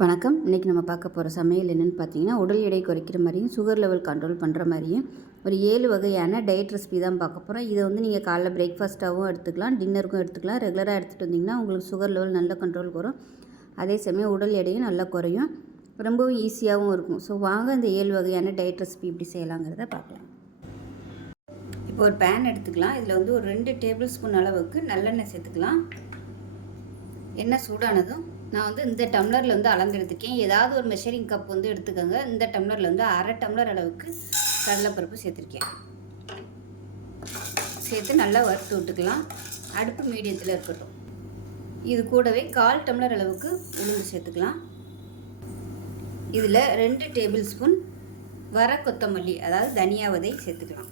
வணக்கம். இன்றைக்கி நம்ம பார்க்க போகிற சமையல் என்னென்னு பார்த்தீங்கன்னா உடல் எடை குறைக்கிற மாதிரியும் சுகர் லெவல் கண்ட்ரோல் பண்ணுற மாதிரியும் ஒரு ஏழு வகையான டயட் ரெசிபி தான் பார்க்க போகிறோம் இதை வந்து நீங்கள் காலைல பிரேக்ஃபாஸ்ட்டாகவும் எடுத்துக்கலாம் டின்னருக்கும் எடுத்துக்கலாம். ரெகுலராக எடுத்துகிட்டு வந்தீங்கன்னா உங்களுக்கு சுகர் லெவல் நல்ல கண்ட்ரோல் வரும். அதே சமயம் உடல் எடையும் நல்லா குறையும். ரொம்பவும் ஈஸியாகவும் இருக்கும். ஸோ வாங்க இந்த ஏழு வகையான டயட் ரெசிபி இப்படி செய்யலாங்கிறத பார்க்கலாம். இப்போ ஒரு பேன் எடுத்துக்கலாம். இதில் வந்து ஒரு ரெண்டு டேபிள் ஸ்பூன் அளவுக்கு நல்லெண்ணெய் சேர்த்துக்கலாம். எண்ணெய் சூடானதும் நான் வந்து இந்த டம்ளரில் வந்து அளந்தெடுத்துக்கேன் ஏதாவது ஒரு மெஷரிங் கப் வந்து எடுத்துக்கோங்க. இந்த டம்ளரில் வந்து அரை டம்ளர் அளவுக்கு கடலைப்பருப்பு சேர்த்துருக்கேன். சேர்த்து நல்லா வறுத்து விட்டுக்கலாம். அடுப்பு மீடியத்தில் இருக்கட்டும். இது கூடவே கால் டம்ளர் அளவுக்கு உளுந்து சேர்த்துக்கலாம். இதில் ரெண்டு டேபிள் ஸ்பூன் வர கொத்தமல்லி அதாவது தனியா விதை சேர்த்துக்கலாம்.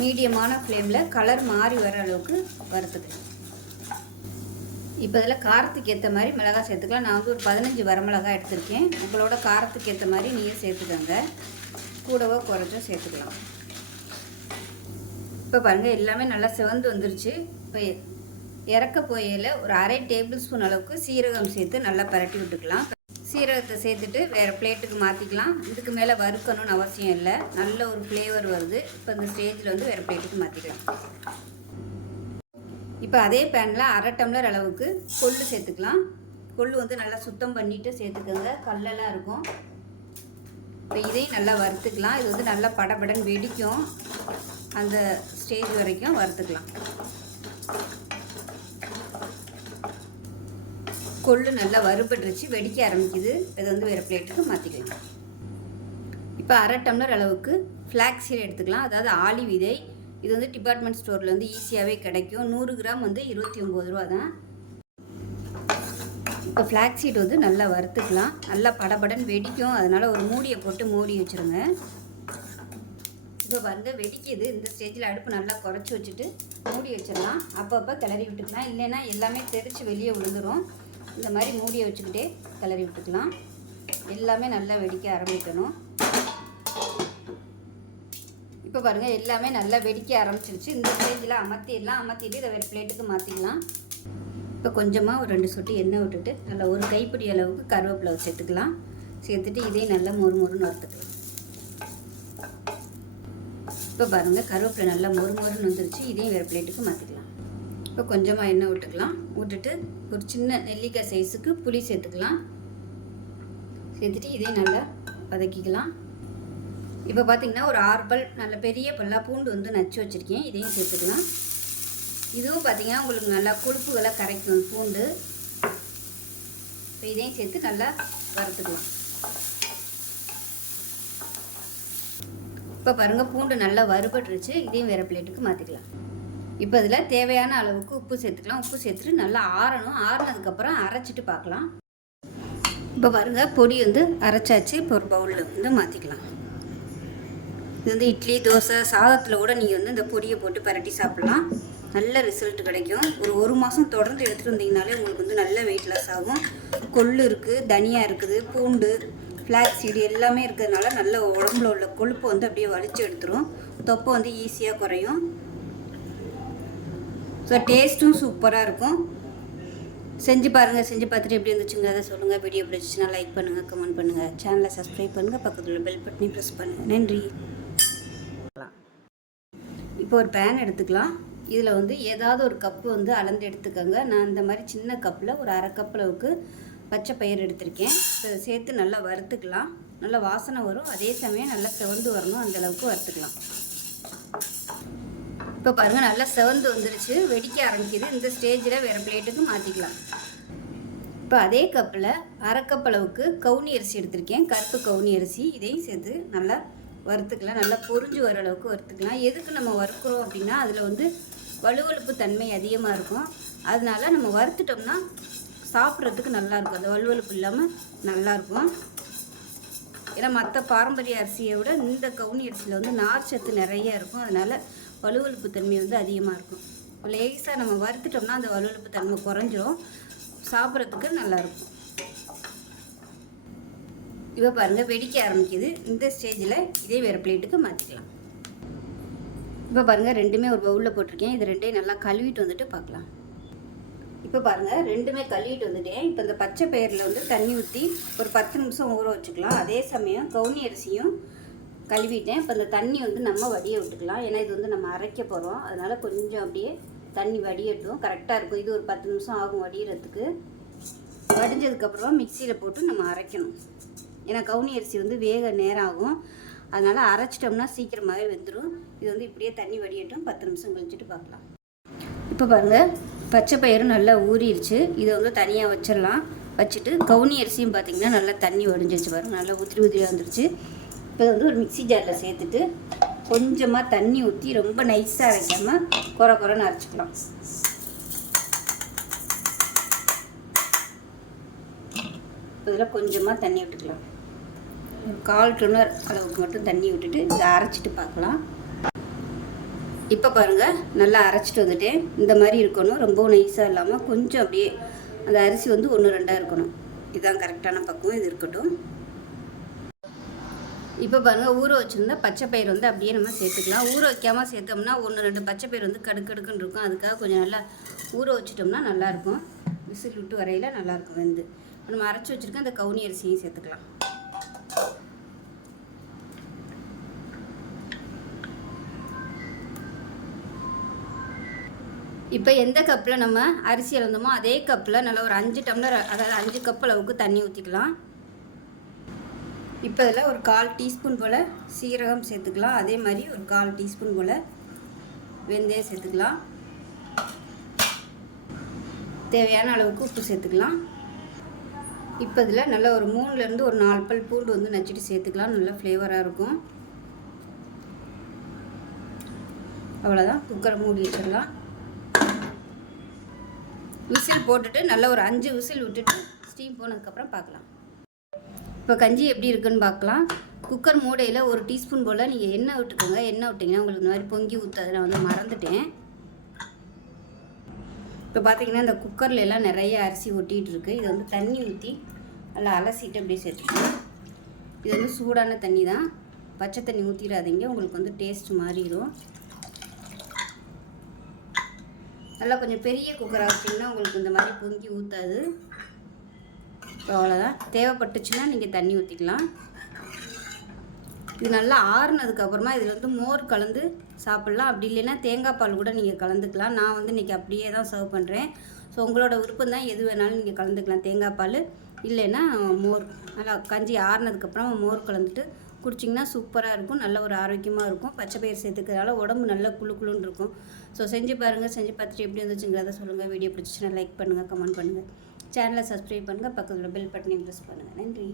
மீடியமான ஃப்ளேமில் கலர் மாறி வர அளவுக்கு வறுத்துக்கலாம் இப்போ இதில் காரத்துக்கு ஏற்ற மாதிரி மிளகாய் சேர்த்துக்கலாம். நான் வந்து ஒரு பதினஞ்சு வரமிளகாய் எடுத்திருக்கேன். உங்களோட காரத்துக்கு ஏற்ற மாதிரி நீங்கள் சேர்த்துக்கோங்க. கூடவோ குறைச்சோ சேர்த்துக்கலாம். இப்போ பாருங்கள் எல்லாமே நல்லா சிவந்து வந்துருச்சு. இப்போ இறக்க போயில ஒரு அரை டேபிள் ஸ்பூன் அளவுக்கு சீரகம் சேர்த்து நல்லா பரட்டி விட்டுக்கலாம். சீரகத்தை சேர்த்துட்டு வேறு பிளேட்டுக்கு மாற்றிக்கலாம் இதுக்கு மேலே வறுக்கணும்னு அவசியம் இல்லை. நல்ல ஒரு ஃப்ளேவர் வருது. இப்போ இந்த ஸ்டேஜில் வந்து வேறு பிளேட்டுக்கு மாற்றிக்கலாம் இப்போ அதே பேனில் அரை டம்ளர் அளவுக்கு கொள்ளு சேர்த்துக்கலாம். கொள்ளு வந்து நல்லா சுத்தம் பண்ணிவிட்டு சேர்த்துக்கோங்க. கல்லெல்லாம் இருக்கும். இப்போ இதையும் நல்லா வறுத்துக்கலாம். இது வந்து நல்லா படபடன்னு வெடிக்கும். அந்த ஸ்டேஜ் வரைக்கும் வறுத்துக்கலாம். கொள்ளு நல்லா வறுபட்டுருச்சு வெடிக்க ஆரம்பிக்குது. இதை வந்து வேறு பிளேட்டுக்கு மாற்றிக்கலாம் இப்போ அரை டம்ளர் அளவுக்கு ஃப்ளாக்ஸ் சீட் எடுத்துக்கலாம். அதாவது ஆலி விதை. இது வந்து டிபார்ட்மெண்ட் ஸ்டோரில் வந்து ஈஸியாகவே கிடைக்கும். நூறு கிராம் வந்து இருபத்தி ஒம்பது ரூபா தான். இப்போ ஃப்ளாக் சீட் வந்து நல்லா வறுத்துக்கலாம். நல்லா படபடன் வெடிக்கும். அதனால் ஒரு மூடியை போட்டு மூடி வச்சுருங்க. இப்போ வந்து வெடிக்குது. இந்த ஸ்டேஜில் அடுப்பு நல்லா குறைச்சி வச்சுட்டு மூடி வச்சிடலாம். அப்பப்போ கிளறி விட்டுக்கலாம். இல்லைன்னா எல்லாமே தெரித்து வெளியே விழுந்துடும் இந்த மாதிரி மூடியை வச்சுக்கிட்டே கிளறி விட்டுக்கலாம். எல்லாமே நல்லா வெடிக்க ஆரம்பிக்கணும். இப்போ பாருங்கள் எல்லாமே நல்லா வெடிக்க ஆரம்பிச்சிருச்சு. இந்த ஸ்டேஜில் அமர்த்திடலாம் அமர்த்திட்டு இதை வேறு பிளேட்டுக்கு மாற்றிக்கலாம் இப்போ கொஞ்சமாக ஒரு ரெண்டு சொட்டு எண்ணெய் விட்டுட்டு நல்லா ஒரு கைப்பிடி அளவுக்கு கருவேப்பிலை சேர்த்துக்கலாம் சேர்த்துட்டு இதையும் நல்லா மொறு மொறுன்னு வறுத்துக்கலாம். இப்போ பாருங்கள் கருவேப்பிலை நல்லா மொறு மொறுன்னு வந்துருச்சு. இதையும் வேறு பிளேட்டுக்கு மாற்றிக்கலாம் இப்போ கொஞ்சமாக எண்ணெய் விட்டுக்கலாம். விட்டுட்டு ஒரு சின்ன நெல்லிக்காய் சைஸுக்கு புளி சேர்த்துக்கலாம். சேர்த்துட்டு இதையும் நல்லா வதக்கிக்கலாம். இப்போ பார்த்தீங்கன்னா ஒரு ஆறு பல் நல்ல பெரிய பல்லா பூண்டு வந்து நச்சு வச்சுருக்கேன். இதையும் சேர்த்துக்கலாம். இதுவும் பார்த்தீங்கன்னா உங்களுக்கு நல்லா கொழுப்புகளை கரைக்கும் பூண்டு. இப்போ இதையும் சேர்த்து நல்லா வறுத்துக்கலாம். இப்போ பாருங்கள் பூண்டு நல்லா வறுபட்டுருச்சு. இதையும் வேறு பிளேட்டுக்கு மாற்றிக்கலாம் இப்போ இதில் தேவையான அளவுக்கு உப்பு சேர்த்துக்கலாம். உப்பு சேர்த்துட்டு நல்லா ஆறணும். ஆறினதுக்கப்புறம் அரைச்சிட்டு பார்க்கலாம். இப்போ பாருங்கள் பொடி வந்து அரைச்சாச்சு. இப்போ ஒரு பவுலில் வந்து மாற்றிக்கலாம் இது வந்து இட்லி தோசை சாதத்தில் கூட நீங்கள் வந்து இந்த பொடியை போட்டு பரட்டி சாப்பிட்லாம். நல்ல ரிசல்ட் கிடைக்கும். ஒரு ஒரு மாதம் தொடர்ந்து எடுத்துகிட்டு வந்தீங்கனாலே உங்களுக்கு வந்து நல்ல வெயிட் லாஸ் ஆகும். கொள்ளு இருக்குது தனியாக இருக்குது பூண்டு ஃப்ளாக்ஸ் சீடு எல்லாமே இருக்கிறதுனால நல்ல உடம்புல உள்ள கொழுப்பு வந்து அப்படியே வலிச்சு எடுத்துரும். தொப்பை வந்து ஈஸியாக குறையும். ஸோ டேஸ்ட்டும் சூப்பராக இருக்கும். செஞ்சு பாருங்கள் செஞ்சு பார்த்துட்டு எப்படி இருந்துச்சுங்க அதை சொல்லுங்கள் வீடியோ பிடிச்சிச்சுன்னா லைக் பண்ணுங்கள் கமெண்ட் பண்ணுங்கள் சேனலை சப்ஸ்கிரைப் பண்ணுங்கள் பக்கத்தில் பெல் பட்டனையும் ப்ரெஸ் பண்ணுங்கள் நன்றி. இப்போ ஒரு பேன் எடுத்துக்கலாம். இதில் வந்து ஏதாவது ஒரு கப்பு வந்து அளந்து எடுத்துக்கோங்க. நான் இந்த மாதிரி சின்ன கப்பில் ஒரு அரை கப் அளவுக்கு பச்சை பயிர் எடுத்திருக்கேன். அதை சேர்த்து நல்லா வறுத்துக்கலாம். நல்லா வாசனை வரும். அதே சமயம் நல்லா செவந்து வரணும். அந்தளவுக்கு வறுத்துக்கலாம். இப்போ பாருங்கள் நல்லா செவந்து வந்துருச்சு. வெடிக்க ஆரம்பிக்குது. இந்த ஸ்டேஜில் வேறு பிளேட்டுக்கு மாற்றிக்கலாம் இப்போ அதே கப்பில் அரை கப் அளவுக்கு கவுனி அரிசி எடுத்திருக்கேன். கருப்பு கவுனி அரிசி. இதையும் சேர்த்து நல்லா வறுத்துக்கலாம். நல்லா பொறிஞ்சு வர அளவுக்கு வறுத்துக்கலாம். எதுக்கு நம்ம வறுக்கிறோம் அப்படின்னா அதில் வந்து வலுவழுப்பு தன்மை அதிகமாக இருக்கும். அதனால நம்ம வறுத்துட்டோம்னா சாப்பிட்றதுக்கு நல்லாயிருக்கும் அந்த வலுவழுப்பு இல்லாமல் நல்லாயிருக்கும் ஏன்னா மற்ற பாரம்பரிய அரிசியை விட இந்த கவுனி அரிசியில் வந்து நார் சத்து நிறைய இருக்கும். அதனால் வலுவழுப்பு தன்மை வந்து அதிகமாக இருக்கும். லேசாக நம்ம வறுத்துட்டோம்னா அந்த வலுவழுப்பு தன்மை குறைஞ்சிரும். சாப்பிட்றதுக்கு நல்லாயிருக்கும் இப்போ பாருங்கள் வெடிக்க ஆரம்பிக்குது. இந்த ஸ்டேஜில் இதே வேறு பிளேட்டுக்கு மாற்றிக்கலாம் இப்போ பாருங்கள் ரெண்டுமே ஒரு பவுலில் போட்டிருக்கேன். இது ரெண்டையும் நல்லா கழுவிட்டு வந்துட்டு பார்க்கலாம். இப்போ பாருங்கள் ரெண்டுமே கழுவிட்டு வந்துட்டேன். இப்போ இந்த பச்சை பயிரில் வந்து தண்ணி ஊற்றி ஒரு பத்து நிமிஷம் ஊற வச்சுக்கலாம். அதே சமயம் கவுனி அரிசியும் கழுவிட்டேன். இப்போ இந்த தண்ணி வந்து நம்ம வடிய விட்டுக்கலாம். ஏன்னா இது வந்து நம்ம அரைக்க போகிறோம் அதனால் கொஞ்சம் அப்படியே தண்ணி வடியட்டும். கரெக்டாக இருக்கும். இது ஒரு பத்து நிமிஷம் ஆகும் வடிகிறதுக்கு வடிஞ்சதுக்கப்புறம் மிக்சியில் போட்டு நம்ம அரைக்கணும். ஏன்னா கவுனி அரிசி வந்து வேக நேரம் ஆகும் அதனால் அரைச்சிட்டோம்னா சீக்கிரமாகவே வெந்துடும் இது வந்து இப்படியே தண்ணி வடியட்டும். பத்து நிமிஷம் கழிச்சுட்டு பார்க்கலாம். இப்போ பாருங்கள் பச்சை பயிறு நல்லா ஊறிடுச்சு. இதை வந்து தனியாக வச்சிடலாம். வச்சுட்டு கவுனி அரிசியும் பார்த்திங்கன்னா நல்லா தண்ணி வடிஞ்சிருச்சு பாருங்கள் நல்லா உதிரி உதிரியாக வந்துருச்சு. இப்போ வந்து ஒரு மிக்ஸி ஜாரில் சேர்த்துட்டு கொஞ்சமாக தண்ணி ஊற்றி ரொம்ப நைஸாக அரைக்காமல் குறை குறைன்னு அரைச்சிக்கலாம். இப்போ இதில் கொஞ்சமாக தண்ணி விட்டுக்கலாம். கால் டம்ளர் அளவுக்கு மட்டும் தண்ணி விட்டுட்டு இதை அரைச்சிட்டு பார்க்கலாம். இப்போ பாருங்கள் நல்லா அரைச்சிட்டு வந்துட்டேன். இந்த மாதிரி இருக்கணும் ரொம்ப நைஸாக இல்லாமல் கொஞ்சம் அப்படியே அந்த அரிசி வந்து ஒன்று ரெண்டாக இருக்கணும். இதுதான் கரெக்டான பக்குவம் இது இருக்கட்டும். இப்போ பாருங்கள் ஊற வச்சுருந்தா பச்சை பயிர் வந்து அப்படியே நம்ம சேர்த்துக்கலாம். ஊற வைக்காமல் சேர்த்தோம்னா ஒன்று ரெண்டு பச்சை பயிர் வந்து கடுக்கடுக்குன்னு இருக்கும். அதுக்காக கொஞ்சம் நல்லா ஊற வச்சிட்டோம்னா நல்லாயிருக்கும். விசில் விட்டு வரையில் நல்லாயிருக்கும் வெந்து. நம்ம அரைச்சி வச்சுருக்க அந்த கவுனி அரிசியும் சேர்த்துக்கலாம். இப்போ எந்த கப்பில் நம்ம அரிசி இழந்தோமோ அதே கப்பில் நல்லா ஒரு அஞ்சு டம்ளர் அதாவது அஞ்சு கப் அளவுக்கு தண்ணி ஊற்றிக்கலாம் இப்போ இதில் ஒரு கால் டீஸ்பூன் போல் சீரகம் சேர்த்துக்கலாம். அதே மாதிரி ஒரு கால் டீஸ்பூன் போல் வெந்தயம் சேர்த்துக்கலாம். தேவையான அளவுக்கு உப்பு சேர்த்துக்கலாம். இப்போ இதில் நல்லா ஒரு மூணுலேருந்து ஒரு நாலு பல் பூண்டு வந்து நச்சுட்டு சேர்த்துக்கலாம். நல்லா ஃப்ளேவராக இருக்கும். அவ்வளோதான். குக்கரை மூடி வச்சிடலாம். விசில் போட்டுட்டு நல்லா ஒரு அஞ்சு விசில் விட்டுட்டு ஸ்டீம் போனதுக்கப்புறம் பார்க்கலாம். இப்போ கஞ்சி எப்படி இருக்குன்னு பார்க்கலாம். குக்கர் மூடையில் ஒரு டீஸ்பூன் போல் நீங்கள் எண்ணெய் விட்டுக்கோங்க. எண்ணெய் விட்டிங்கன்னா உங்களுக்கு இந்த மாதிரி பொங்கி ஊற்றாது நான் வந்து மறந்துட்டேன். இப்போ பார்த்தீங்கன்னா இந்த குக்கரில் எல்லாம் நிறைய அரிசி ஒட்டிகிட்டு இருக்குது இதை வந்து தண்ணி ஊற்றி நல்லா அலசிட்டு அப்படியே சேர்த்துக்கணும் இது வந்து சூடான தண்ணி தான். பச்சை தண்ணி ஊற்றிடாதீங்க உங்களுக்கு வந்து டேஸ்ட் மாறிடும். நல்லா கொஞ்சம் பெரிய குக்கராக வச்சிங்கன்னா உங்களுக்கு இந்த மாதிரி பொங்கி ஊற்றாது இப்போ அவ்வளோதான் தேவைப்பட்டுச்சுன்னா நீங்கள் தண்ணி ஊற்றிக்கலாம் இது நல்லா ஆறுனதுக்கப்புறமா இதில் வந்து மோர் கலந்து சாப்பிட்லாம். அப்படி இல்லைன்னா தேங்காய் பால் கூட நீங்கள் கலந்துக்கலாம். நான் வந்து இன்றைக்கி அப்படியே தான் சர்வ் பண்ணுறேன் ஸோ உங்களோட விருப்பம் தான் எது வேணாலும் நீங்கள் கலந்துக்கலாம். தேங்காய் பால் இல்லைன்னா மோர். நல்லா கஞ்சி ஆறுனதுக்கப்புறம் மோர் கலந்துட்டு குடிச்சிங்கன்னா சூப்பராக இருக்கும். நல்ல ஒரு ஆரோக்கியமாக இருக்கும். பச்சை பயிர் சேர்த்துக்கிறதால உடம்பு நல்லா குளு குழுன்னு இருக்கும். ஸோ செஞ்சு பாருங்கள் செஞ்சு பார்த்துட்டு எப்படி வந்துச்சுங்கிறத சொல்லுங்கள் வீடியோ பிடிச்சிச்சுன்னா லைக் பண்ணுங்கள் கமெண்ட் பண்ணுங்கள் சேனலை சப்ஸ்கிரைப் பண்ணுங்கள் பக்கத்தில் பெல் பட்டனையும் ப்ரெஸ் பண்ணுங்கள் நன்றி.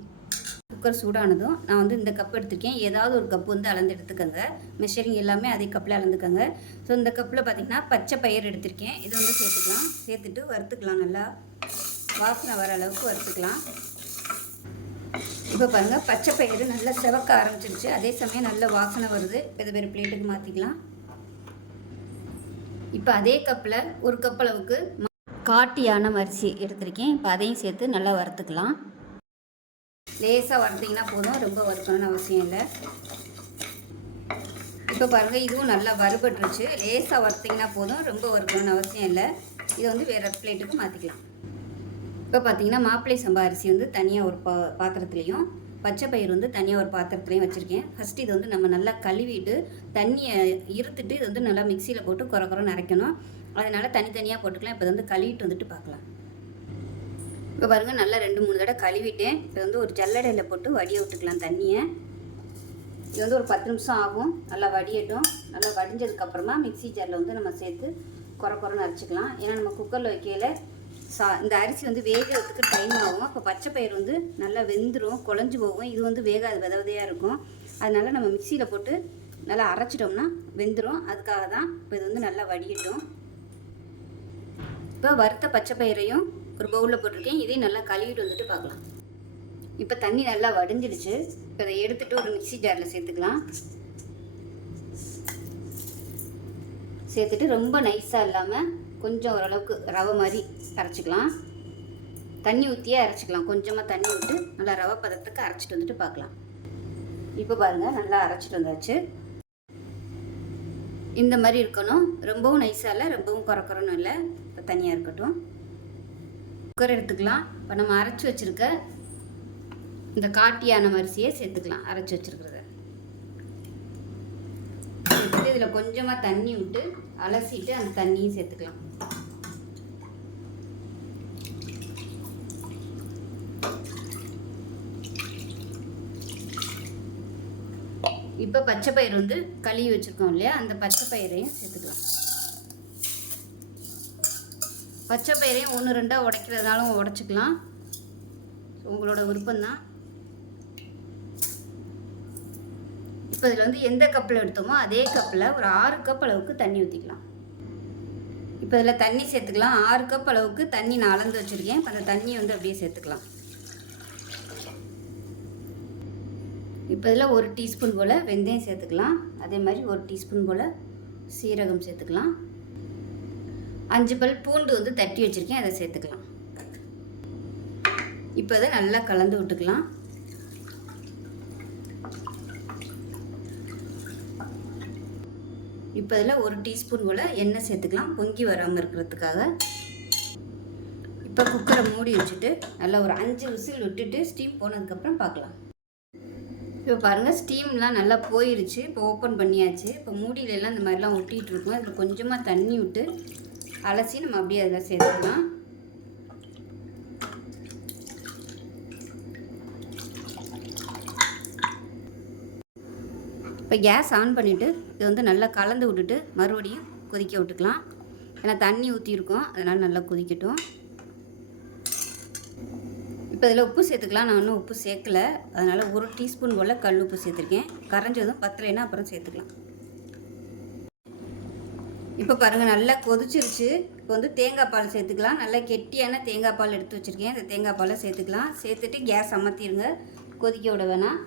குக்கர் சூடானதும் நான் வந்து இந்த கப் எடுத்துருக்கேன். ஏதாவது ஒரு கப் வந்து அளந்து எடுத்துக்கோங்க. மெஷரிங் எல்லாமே அதே கப்பில் அளந்துக்கோங்க. ஸோ இந்த கப்பில் பார்த்திங்கன்னா பச்சை பயிர் எடுத்திருக்கேன். இதை வந்து சேர்த்துக்கலாம். சேர்த்துட்டு வறுத்துக்கலாம் நல்லா. வாசனை வர அளவுக்கு வறுத்துக்கலாம். இப்போ பாருங்கள் பச்சை பயிறு நல்லா செவக்க ஆரம்பிச்சிருச்சு. அதே சமயம் நல்ல வாசனை வருது. இப்போ இதை வேறு பிளேட்டுக்கு மாற்றிக்கலாம் இப்போ அதே கப்பில் ஒரு கப் அளவுக்கு காட்டியான அரிசி எடுத்திருக்கேன். இப்போ அதையும் சேர்த்து நல்லா வறுத்துக்கலாம். லேசாக வறுத்திங்கன்னா போதும். ரொம்ப வறுக்கணும்னு அவசியம் இல்லை. இப்போ பாருங்கள் இதுவும் நல்லா வறுபட்டுருச்சு. லேசாக வறுத்திங்கன்னா போதும். ரொம்ப வறுக்கணும்னு அவசியம் இல்லை. இதை வந்து வேறு பிளேட்டுக்கு மாற்றிக்கலாம் இப்போ பார்த்தீங்கன்னா மாப்பிள்ளை சம்பா அரிசி வந்து தனியாக ஒரு பா பாத்திரத்துலேயும் பச்சை பயிர் வந்து தனியாக ஒரு பாத்திரத்துலையும் வச்சுருக்கேன். ஃபஸ்ட் இது வந்து நம்ம நல்லா கழுவிட்டு தண்ணியை இருத்துட்டு இது வந்து நல்லா மிக்சியில் போட்டு குறை குறைன்னு அரைக்கணும். அதனால் தனித்தனியாக போட்டுக்கலாம். இப்போ வந்து கழுவிட்டு வந்துட்டு பார்க்கலாம் இப்போ பாருங்கள் நல்லா ரெண்டு மூணு தடவை கழுவிட்டேன். இப்போ வந்து ஒரு ஜல்லடையில் போட்டு வடிய விட்டுக்கலாம் தண்ணியை. இது வந்து ஒரு பத்து நிமிஷம் ஆகும். நல்லா வடியட்டும். நல்லா வடிஞ்சதுக்கப்புறமா மிக்ஸி ஜாரில் வந்து நம்ம சேர்த்து குறை குறைன்னு அரைச்சிக்கலாம். ஏன்னா நம்ம குக்கரில் வைக்கையில் சா இந்த அரிசி வந்து வேகிறதுக்கு டைம் ஆகும். அப்போ பச்சை பயிர் வந்து நல்லா வெந்துடும் குழஞ்சி போகும். இது வந்து வேகாது வித விதையாக இருக்கும். அதனால் நம்ம மிக்சியில் போட்டு நல்லா அரைச்சிட்டோம்னா வெந்துடும் அதுக்காக தான் இப்போ இது வந்து நல்லா வடியட்டும் இப்போ வறுத்த பச்சை பயிரையும் ஒரு பவுலில் போட்டிருக்கேன். இதையும் நல்லா கழுவிட்டு வந்துட்டு பார்க்கலாம். இப்போ தண்ணி நல்லா வடிஞ்சிடுச்சு. இப்போ இதை எடுத்துகிட்டு ஒரு மிக்ஸி ஜாரில் சேர்த்துக்கலாம். சேர்த்துட்டு ரொம்ப நைஸாக இல்லாமல் கொஞ்சம் ஓரளவுக்கு ரவை மாதிரி அரைச்சிக்கலாம். தண்ணி ஊற்றியே அரைச்சிக்கலாம். கொஞ்சமாக தண்ணி விட்டு நல்லா ரவை பதத்துக்கு அரைச்சிட்டு வந்துட்டு பார்க்கலாம். இப்போ பாருங்கள் நல்லா அரைச்சிட்டு வந்தாச்சு. இந்த மாதிரி இருக்கணும். ரொம்பவும் நைஸாக இல்லை ரொம்பவும் குறக்குறணும் இல்லை. இப்போ தனியாக இருக்கட்டும். குக்கர் எடுத்துக்கலாம். இப்போ நம்ம அரைச்சி வச்சுருக்க இந்த காட்டியான அரிசியை சேர்த்துக்கலாம். அரைச்சி வச்சுருக்கிறத. சேர்த்துட்டு இதில் கொஞ்சமாக தண்ணி விட்டு அலசிட்டு அந்த தண்ணியும் சேர்த்துக்கலாம். இப்போ பச்சை பயிர் வந்து கழுவி வச்சுருக்கோம் இல்லையா? அந்த பச்சை பயிரையும் சேர்த்துக்கலாம். பச்சை பயிரையும் ஒன்று ரெண்டாக உடைக்கிறதுனாலும் உடச்சிக்கலாம். உங்களோட விருப்பம்தான். இப்போ இதில் வந்து எந்த கப்பில் எடுத்தோமோ அதே கப்பில் ஒரு ஆறு கப் அளவுக்கு தண்ணி ஊற்றிக்கலாம் இப்போ இதில் தண்ணி சேர்த்துக்கலாம். ஆறு கப் அளவுக்கு தண்ணி நான் அளந்து வச்சுருக்கேன். இப்போ அந்த தண்ணி வந்து அப்படியே சேர்த்துக்கலாம். இப்போ இதில் ஒரு டீஸ்பூன் போல் வெந்தயம் சேர்த்துக்கலாம். அதே மாதிரி ஒரு டீஸ்பூன் போல் சீரகம் சேர்த்துக்கலாம். அஞ்சு பல் பூண்டு வந்து தட்டி வச்சுருக்கேன். அதை சேர்த்துக்கலாம். இப்போ இதை நல்லா கலந்து விட்டுக்கலாம். இப்போ இதில் ஒரு டீஸ்பூன் போல் எண்ணெய் சேர்த்துக்கலாம். பொங்கி வராமல் இருக்கிறதுக்காக. இப்போ குக்கரை மூடி வச்சுட்டு நல்லா ஒரு அஞ்சு விசில் விட்டுட்டு ஸ்டீம் போனதுக்கப்புறம் பார்க்கலாம். இப்போ பாருங்கள் ஸ்டீம்லாம் நல்லா போயிருச்சு. இப்போ ஓப்பன் பண்ணியாச்சு. இப்போ மூடியிலலாம் இந்த மாதிரிலாம் ஒட்டிகிட்டு இதில் கொஞ்சமாக தண்ணி விட்டு அலசி நம்ம அப்படியே அதில் சேர்த்துக்கலாம். இப்போ கேஸ் ஆன் பண்ணிவிட்டு இது வந்து நல்லா கலந்து விட்டுட்டு மறுபடியும் கொதிக்க விட்டுக்கலாம். ஏன்னா தண்ணி ஊற்றிருக்கோம் அதனால் நல்லா கொதிக்கட்டும். இப்போ இதில் உப்பு சேர்த்துக்கலாம். நான் இன்னும் உப்பு சேர்க்கல. அதனால் ஒரு டீஸ்பூன் போல் கல் உப்பு சேர்த்துருக்கேன். கரைஞ்சதும் பத்தலைன்னா அப்புறம் சேர்த்துக்கலாம். இப்போ பாருங்கள் நல்லா கொதிச்சிருச்சு. இப்போ வந்து தேங்காய் பால் சேர்த்துக்கலாம். நல்லா கெட்டியான தேங்காய் பால் எடுத்து வச்சுருக்கேன். இந்த தேங்காய் பாலை சேர்த்துக்கலாம். சேர்த்துட்டு கேஸ் அமர்த்திடுங்க கொதிக்க விட வேணாம்.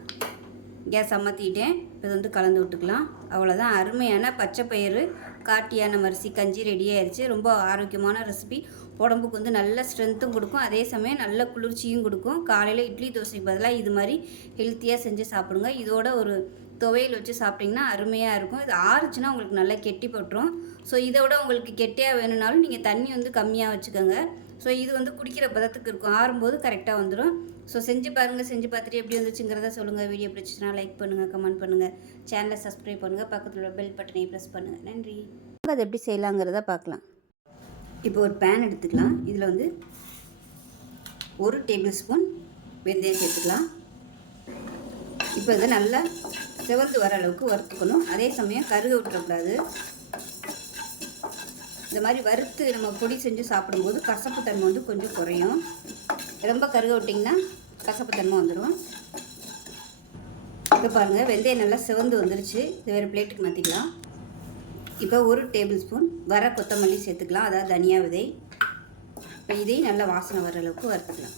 கேஸ் அமர்த்திட்டேன் இப்போ வந்து கலந்து விட்டுக்கலாம். அவ்வளோதான். அருமையான பச்சை பயிறு காட்டியான மரிசி கஞ்சி ரெடி ஆயிடுச்சு ரொம்ப ஆரோக்கியமான ரெசிபி உடம்புக்கு வந்து நல்ல ஸ்ட்ரென்த்தும் கொடுக்கும். அதே சமயம் நல்ல குளிர்ச்சியும் கொடுக்கும். காலையில் இட்லி தோசைக்கு பதிலாக இது மாதிரி ஹெல்த்தியாக செஞ்சு சாப்பிடுங்க. இதோட ஒரு துவையல் வச்சு சாப்பிட்டிங்கன்னா அருமையாக இருக்கும். இது ஆறுச்சுன்னா உங்களுக்கு நல்லா கெட்டி பட்டுரும். ஸோ இதை விட உங்களுக்கு கெட்டியாக வேணும்னாலும் நீங்கள் தண்ணி வந்து கம்மியாக வச்சுக்கோங்க. ஸோ இது வந்து குடிக்கிற பதத்துக்கு இருக்கும். ஆறும்போது கரெக்டாக வந்துடும் ஸோ செஞ்சு பாருங்கள் செஞ்சு பார்த்துட்டு எப்படி வந்துச்சுங்கிறத சொல்லுங்கள் வீடியோ பிடிச்சிச்சுன்னா லைக் பண்ணுங்கள் கமெண்ட் பண்ணுங்கள் சேனலை சப்ஸ்கிரைப் பண்ணுங்கள் பக்கத்தில் உள்ள பெல் பட்டனையும் ப்ரெஸ் பண்ணுங்கள் நன்றி. அது எப்படி செய்யலாங்கிறத பார்க்கலாம். இப்போ ஒரு பேன் எடுத்துக்கலாம். இதில் வந்து ஒரு டேபிள் ஸ்பூன் வெந்தயம் சேர்த்துக்கலாம். இப்போ இதை நல்லா செவந்து வர அளவுக்கு வறுத்துக்கணும். அதே சமயம் கருக விட்டுறக்கூடாது. இந்த மாதிரி வறுத்து நம்ம பொடி செஞ்சு சாப்பிடும்போது கசப்பு தன்மை வந்து கொஞ்சம் குறையும். ரொம்ப கருக விட்டிங்கன்னா கசப்பு தன்மை வந்துடும் இப்போ பாருங்கள் வெந்தயம் நல்லா சிவந்து வந்துருச்சு. இது வேறு பிளேட்டுக்கு மாற்றிக்கலாம் இப்போ ஒரு டேபிள் ஸ்பூன் வர கொத்தமல்லி சேர்த்துக்கலாம். அதாவது தனியா விதை. இப்போ இதையும் நல்லா வாசனை வர அளவுக்கு வறுத்துக்கலாம்.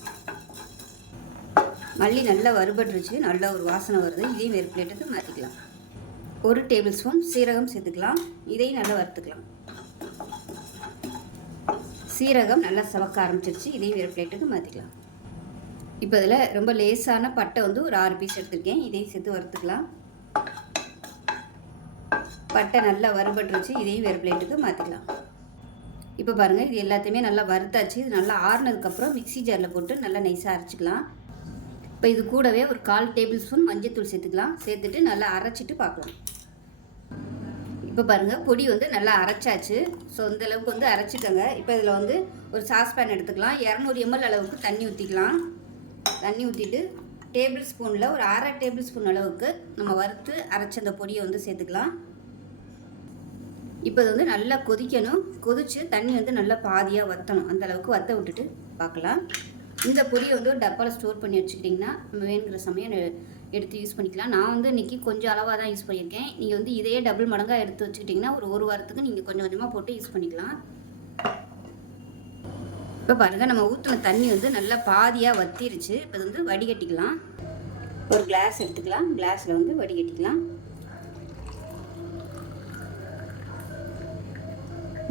மல்லி நல்லா வறுபட்டுருச்சு. நல்லா ஒரு வாசனை வருது. இதையும் வேறு பிளேட்டுக்கு மாற்றிக்கலாம் ஒரு டேபிள் ஸ்பூன் சீரகம் சேர்த்துக்கலாம். இதையும் நல்லா வறுத்துக்கலாம். சீரகம் நல்லா சவக்க ஆரம்பிச்சிருச்சு. இதையும் வேறு பிளேட்டுக்கு மாற்றிக்கலாம் இப்போ இதில் ரொம்ப லேசான பட்டை வந்து ஒரு ஆறு பீஸ் எடுத்திருக்கேன். இதையும் சேர்த்து வறுத்துக்கலாம். பட்டை நல்லா வறுபட்டுருச்சு இதையும் வேறு பிளேட்டுக்கு மாற்றிக்கலாம் இப்போ பாருங்கள் இது எல்லாத்தையுமே நல்லா வறுத்தாச்சு. இது நல்லா ஆறுனதுக்கப்புறம் மிக்ஸி ஜாரில் போட்டு நல்லா நைஸாக அரைச்சிக்கலாம். இப்போ இது கூடவே ஒரு கால் டேபிள் ஸ்பூன் மஞ்சத்தூள் சேர்த்துக்கலாம். சேர்த்துட்டு நல்லா அரைச்சிட்டு பார்க்கலாம். இப்போ பாருங்கள் பொடி வந்து நல்லா அரைச்சாச்சு. ஸோ இந்த அளவுக்கு வந்து அரைச்சிக்கோங்க. இப்போ இதில் வந்து ஒரு சாஸ்பேன் எடுத்துக்கலாம். இரநூறு எம்எல் அளவுக்கு தண்ணி ஊற்றிக்கலாம் தண்ணி ஊற்றிட்டு டேபிள் ஸ்பூனில் ஒரு அரை டேபிள் ஸ்பூன் அளவுக்கு நம்ம வறுத்து அரைச்ச அந்த பொடியை வந்து சேர்த்துக்கலாம். இப்போ இது வந்து நல்லா கொதிக்கணும். கொதித்து தண்ணி வந்து நல்லா பாதியாக வற்றணும் அந்த அளவுக்கு வற்ற விட்டுட்டு பார்க்கலாம். இந்த பொடியை வந்து ஒரு டப்பாவில் ஸ்டோர் பண்ணி வச்சுக்கிட்டிங்கன்னா நம்ம வேணுங்கிற சமயம் எடுத்து யூஸ் பண்ணிக்கலாம். நான் வந்து இன்றைக்கி கொஞ்சம் அளவாக தான் யூஸ் பண்ணியிருக்கேன். நீங்கள் வந்து இதையே டபுள் மடங்காக எடுத்து வச்சுக்கிட்டிங்கன்னா ஒரு ஒரு வாரத்துக்கு நீங்கள் கொஞ்சம் கொஞ்சமாக போட்டு யூஸ் பண்ணிக்கலாம். இப்போ பாருங்கள் நம்ம ஊற்றின தண்ணி வந்து நல்லா பாதியாக வத்திருச்சு. இப்போ வந்து வடிகட்டிக்கலாம். ஒரு கிளாஸ் எடுத்துக்கலாம். கிளாஸில் வந்து வடிகட்டிக்கலாம்.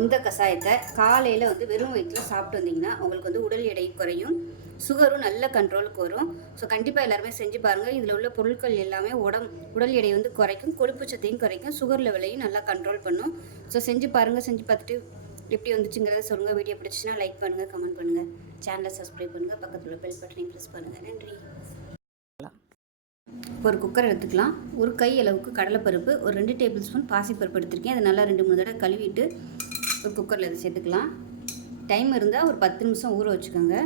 இந்த கஷாயத்தை காலையில் வந்து வெறும் வயிற்றில் சாப்பிட்டு வந்தீங்கன்னா உங்களுக்கு வந்து உடல் எடை குறையும் சுகரும் நல்ல கண்ட்ரோலுக்கு வரும் ஸோ கண்டிப்பாக எல்லாருமே செஞ்சு பாருங்கள் இதில் உள்ள பொருட்கள் எல்லாமே உடம் உடல் எடை வந்து குறைக்கும் கொழுப்பு சத்தையும் குறைக்கும் சுகர் லெவலையும் நல்லா கண்ட்ரோல் பண்ணும். ஸோ செஞ்சு பாருங்கள் செஞ்சு பார்த்துட்டு எப்படி வந்துச்சுங்கிறத சொல்லுங்கள் வீடியோ பிடிச்சின்னா லைக் பண்ணுங்கள் கமெண்ட் பண்ணுங்கள் சேனலை சப்ஸ்கிரைப் பண்ணுங்கள் பக்கத்தில் உள்ள பெல் பட்டனையும் ப்ரெஸ் பண்ணுங்கள் நன்றி. இப்போ ஒரு குக்கர் எடுத்துக்கலாம். ஒரு கை அளவுக்கு கடலைப்பருப்பு ஒரு ரெண்டு டேபிள் ஸ்பூன் பாசிப்பருப்பு எடுத்திருக்கேன். அதை நல்லா ரெண்டு மூணு தடவை கழுவிட்டு ஒரு குக்கரில் இதை சேர்த்துக்கலாம். டைம் இருந்தால் ஒரு பத்து நிமிஷம் ஊற வச்சுக்கோங்க.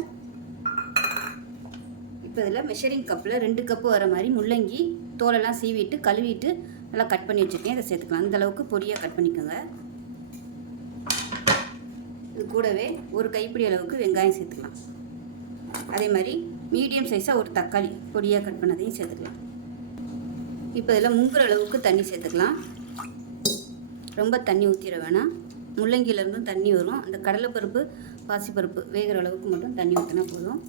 இப்போ இதில் மெஷரிங் கப்பில் ரெண்டு கப்பு வர மாதிரி முள்ளங்கி தோலெல்லாம் சீவிட்டு கழுவிட்டு நல்லா கட் பண்ணி வச்சுருக்கேன். இதை சேர்த்துக்கலாம். அந்தளவுக்கு பொடியாக கட் பண்ணிக்கோங்க. இது கூடவே ஒரு கைப்பிடி அளவுக்கு வெங்காயம் சேர்த்துக்கலாம். அதே மாதிரி மீடியம் சைஸாக ஒரு தக்காளி பொடியாக கட் பண்ணதையும் சேர்த்துக்கலாம். இப்போ இதில் முங்குற அளவுக்கு தண்ணி சேர்த்துக்கலாம். ரொம்ப தண்ணி ஊற்றிட வேணாம். முள்ளங்கியிலேருந்தும் தண்ணி வரும். அந்த கடலைப்பருப்பு பாசிப்பருப்பு வேகிற அளவுக்கு மட்டும் தண்ணி ஊற்றினா போதும்.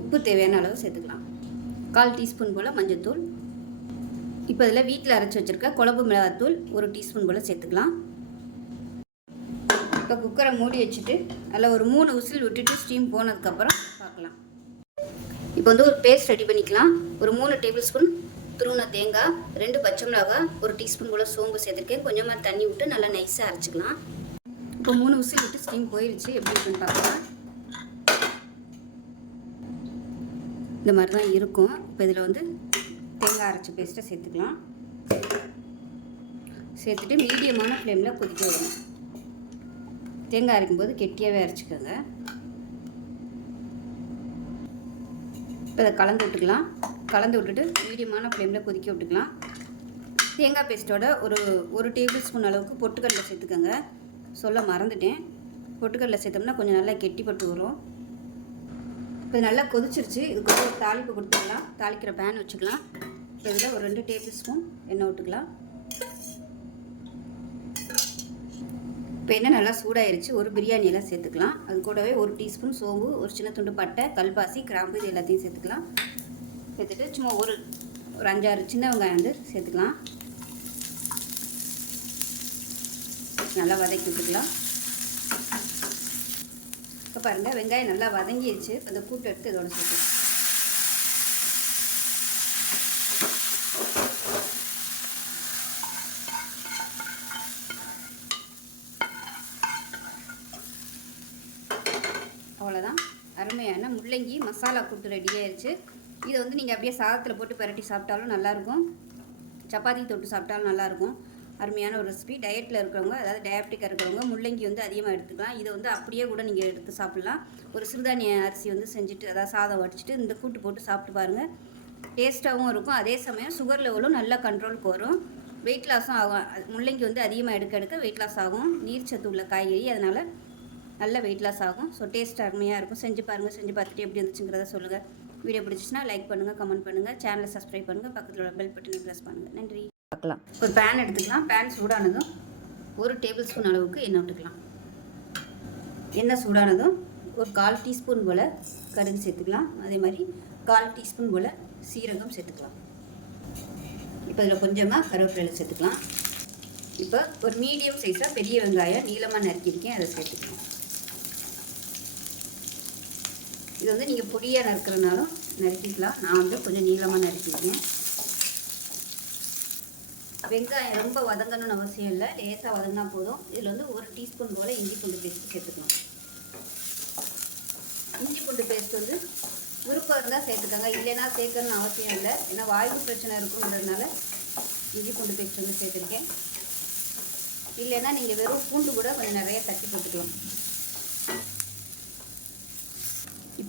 உப்பு தேவையான அளவு சேர்த்துக்கலாம். கால் டீஸ்பூன் போல் மஞ்சள்தூள் இப்போ இதில் வீட்டில் அரைச்சி வச்சுருக்க குழம்பு மிளகாத்தூள் ஒரு டீஸ்பூன் போல் சேர்த்துக்கலாம். இப்போ குக்கரை மூடி வச்சுட்டு அதில் ஒரு மூணு விசில் விட்டுட்டு ஸ்டீம் போனதுக்கப்புறம் பார்க்கலாம். இப்போ வந்து ஒரு பேஸ்ட் ரெடி பண்ணிக்கலாம். ஒரு மூணு டேபிள் ஸ்பூன் துருவின தேங்காய் ரெண்டு பச்சை மிளகா ஒரு டீஸ்பூன் போல் சோம்பு சேர்த்துருக்கேன். கொஞ்சமாக தண்ணி விட்டு நல்லா நைஸாக அரைச்சிக்கலாம். இப்போ மூணு விசில் விட்டு ஸ்டீம் போயிடுச்சு எப்படி இருக்குன்னு பார்க்கலாம். இந்த மாதிரி தான் இருக்கும். இப்போ இதில் வந்து தேங்காய் அரைச்சி பேஸ்ட்டை சேர்த்துக்கலாம். சேர்த்துட்டு மீடியமான ஃப்ளேமில் கொதிக்க விடணும். தேங்காய் அரைக்கும்போது கெட்டியாகவே அரைச்சிக்கோங்க. இப்போ இதை கலந்து விட்டுக்கலாம். கலந்து விட்டுட்டு மீடியமான ஃப்ளேமில் கொதிக்க விட்டுக்கலாம். தேங்காய் பேஸ்ட்டோட ஒரு ஒரு டேபிள் ஸ்பூன் அளவுக்கு பொட்டுக்கடலை சேர்த்துக்கோங்க. சொல்ல மறந்துட்டேன். பொட்டுக்கடலை சேர்த்தோம்னா கொஞ்சம் நல்லா கெட்டிப்பட்டு வரும். இப்போ நல்லா கொதிச்சிருச்சு. இதுக்கு ஒரு தாளிப்பு கொடுத்துக்கலாம் தாளிக்கிற பேன் வச்சுக்கலாம். இப்போ இதில் ஒரு ரெண்டு டேபிள் ஸ்பூன் எண்ணெய் விட்டுக்கலாம். இப்போ எண்ணெய் நல்லா சூடாயிருச்சு. ஒரு பிரியாணி எல்லாம் சேர்த்துக்கலாம். அது கூடவே ஒரு டீஸ்பூன் சோம்பு ஒரு சின்ன துண்டு பட்டை கல்பாசி கிராம்பு இது எல்லாத்தையும் சேர்த்துக்கலாம். சேர்த்துட்டு சும்மா ஒரு ஒரு அஞ்சாறு சின்ன வெங்காயம் வந்து சேர்த்துக்கலாம். நல்லா வதக்கி விட்டுக்கலாம். இப்போ பாருங்கள் வெங்காயம் நல்லா வதங்கிடுச்சு அந்த கூட்டை எடுத்து இதோட சேர்த்து அவ்வளோதான் அருமையான முள்ளங்கி மசாலா கூட்டு ரெடி ஆயிடுச்சு இதை வந்து நீங்கள் அப்படியே சாதத்தில் போட்டு பரட்டி சாப்பிட்டாலும் நல்லாயிருக்கும். சப்பாத்தி தொட்டு சாப்பிட்டாலும் நல்லாயிருக்கும். அருமையான ஒரு ரெசிபி டயட்டில் இருக்கிறவங்க அதாவது டயபெட்டிக்காக இருக்கிறவங்க முள்ளங்கி வந்து அதிகமாக எடுத்துக்கலாம். இதை வந்து அப்படியே கூட நீங்கள் எடுத்து சாப்பிட்லாம். ஒரு சிறுதானிய அரிசி வந்து செஞ்சுட்டு அதாவது சாதம் வடிச்சிட்டு இந்த கூட்டு போட்டு சாப்பிட்டு பாருங்கள் டேஸ்ட்டாகவும் இருக்கும். அதே சமயம் சுகர் லெவலும் நல்லா கண்ட்ரோலுக்கு வரும். வெயிட் லாஸும் ஆகும். முள்ளங்கி வந்து அதிகமாக எடுக்க எடுக்க வெயிட் லாஸ் ஆகும். நீர்ச்சத்து உள்ள காய்கறி அதனால் நல்ல வெயிட் லாஸ் ஆகும். ஸோ டேஸ்ட் அருமையாக இருக்கும். செஞ்சு பாருங்கள் செஞ்சு பார்த்துட்டு எப்படி இருந்துச்சுங்கிறத சொல்லுங்கள் வீடியோ பிடிச்சிச்சுன்னா லைக் பண்ணுங்கள் கமெண்ட் பண்ணுங்கள் சேனலை சப்ஸ்கிரைப் பண்ணுங்கள் பக்கத்தில் உள்ள பெல் பட்டனை ப்ரெஸ் பண்ணுங்கள் நன்றி. பார்க்கலாம். ஒரு பேன் எடுத்துக்கலாம். பேன் சூடானதும் ஒரு டேபிள் ஸ்பூன் அளவுக்கு எண்ணெய் விட்டுக்கலாம். எண்ணெய் சூடானதும் ஒரு கால் டீஸ்பூன் போல் கடுகு சேர்த்துக்கலாம். அதே மாதிரி கால் டீஸ்பூன் போல் சீரகம் சேர்த்துக்கலாம். இப்போ இதில் கொஞ்சமாக கருவேப்பிலை சேர்த்துக்கலாம். இப்போ ஒரு மீடியம் சைஸாக பெரிய வெங்காயம் நீளமாக நறுக்கியிருக்கேன் அதை சேர்த்துக்கலாம். இது வந்து நீங்கள் பொடியாக நறுக்கிறனாலும் நறுக்கிக்கலாம். நான் வந்து கொஞ்சம் நீளமாக நறுக்கிருக்கேன் வெங்காயம் ரொம்ப வதங்கணும்னு அவசியம் இல்லை. லேசாக வதங்கினா போதும். இதில் வந்து ஒரு டீஸ்பூன் போல் இஞ்சி பூண்டு பேஸ்ட் சேர்த்துக்கலாம் இஞ்சி பூண்டு பேஸ்ட் வந்து விருப்பம் இருந்தால் சேர்த்துக்கோங்க. இல்லைன்னா சேர்க்கணும்னு அவசியம் இல்லை. ஏன்னா வாய்வு பிரச்சனை இருக்குங்கிறதுனால இஞ்சி பூண்டு பேஸ்ட் வந்து சேர்த்துருக்கேன். இல்லைன்னா நீங்கள் வெறும் பூண்டு கூட கொஞ்சம் நிறைய தட்டி போட்டுக்கலாம்.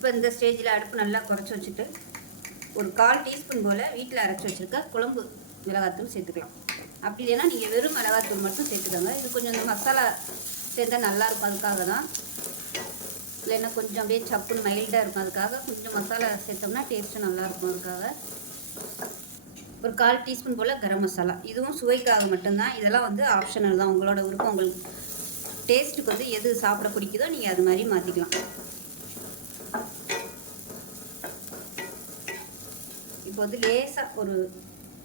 இப்போ இந்த ஸ்டேஜில் அடுப்பு நல்லா குறைச்சி வச்சுட்டு ஒரு கால் டீஸ்பூன் போல் வீட்டில் அரைச்சி வச்சுருக்க குழம்பு மிளகாத்தூள் சேர்த்துக்கலாம். அப்படி இல்லைன்னா நீங்கள் வெறும் மிளகாத்தூள் மட்டும் சேர்த்துக்கோங்க. இது கொஞ்சம் இந்த மசாலா சேர்த்தா நல்லாயிருக்கும் அதுக்காக தான். இல்லைன்னா கொஞ்சம் அப்படியே சப்புன்னு மைல்டாக இருக்கும் அதுக்காக கொஞ்சம் மசாலா சேர்த்தோம்னா டேஸ்ட்டும் நல்லாயிருக்கும் அதுக்காக. ஒரு கால் டீஸ்பூன் போல் கரம் மசாலா. இதுவும் சுவைக்காக மட்டும்தான். இதெல்லாம் வந்து ஆப்ஷனல் தான். உங்களோட விருப்பம் உங்களுக்கு டேஸ்ட்டுக்கு வந்து எது சாப்பிட பிடிக்குதோ நீங்கள் அது மாதிரி மாற்றிக்கலாம் இப்போ வந்து லேசாக ஒரு